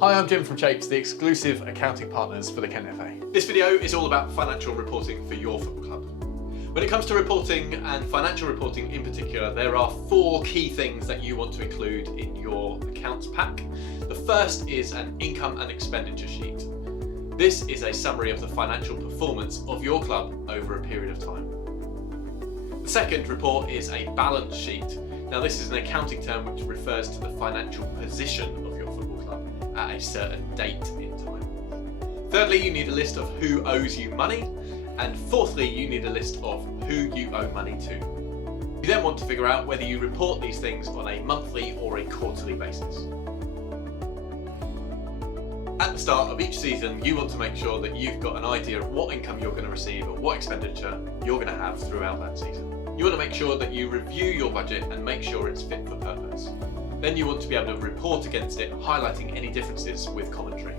Hi, I'm Jim from Shapes, the exclusive accounting partners for the Kent FA. This video is all about financial reporting for your football club. When it comes to reporting, and financial reporting in particular, there are 4 key things that you want to include in your accounts pack. The first is an income and expenditure sheet. This is a summary of the financial performance of your club over a period of time. The second report is a balance sheet. Now, this is an accounting term which refers to the financial position of your football club at a certain date in time. Thirdly, you need a list of who owes you money. And fourthly, you need a list of who you owe money to. You then want to figure out whether you report these things on a monthly or a quarterly basis. At the start of each season, you want to make sure that you've got an idea of what income you're going to receive and what expenditure you're going to have throughout that season. You want to make sure that you review your budget and make sure it's fit for purpose. Then you want to be able to report against it, highlighting any differences with commentary.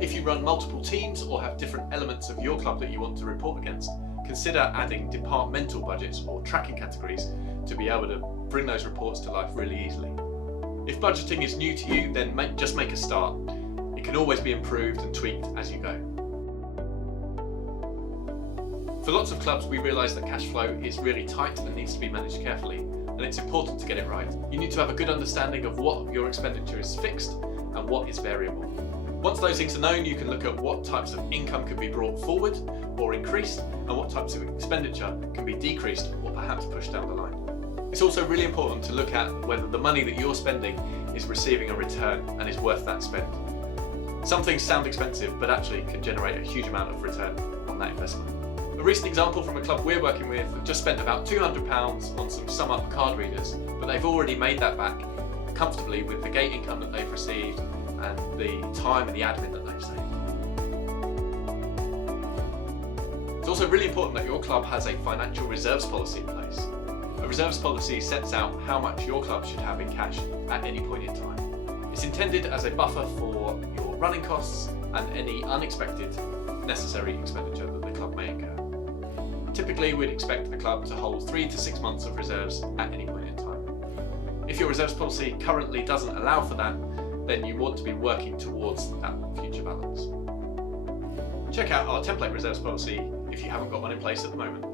If you run multiple teams or have different elements of your club that you want to report against, consider adding departmental budgets or tracking categories to be able to bring those reports to life really easily. If budgeting is new to you, then just make a start. It can always be improved and tweaked as you go. For lots of clubs, we realise that cash flow is really tight and needs to be managed carefully, and it's important to get it right. You need to have a good understanding of what of your expenditure is fixed and what is variable. Once those things are known, you can look at what types of income can be brought forward or increased, and what types of expenditure can be decreased or perhaps pushed down the line. It's also really important to look at whether the money that you're spending is receiving a return and is worth that spend. Some things sound expensive, but actually can generate a huge amount of return on that investment. A recent example from a club we're working with have just spent about £200 on some sum-up card readers, but they've already made that back comfortably with the gate income that they've received and the time and the admin that they've saved. It's also really important that your club has a financial reserves policy in place. A reserves policy sets out how much your club should have in cash at any point in time. It's intended as a buffer for your running costs and any unexpected necessary expenditure that the club may incur. Typically, we'd expect the club to hold 3 to 6 months of reserves at any point in time. If your reserves policy currently doesn't allow for that, then you want to be working towards that future balance. Check out our template reserves policy if you haven't got one in place at the moment.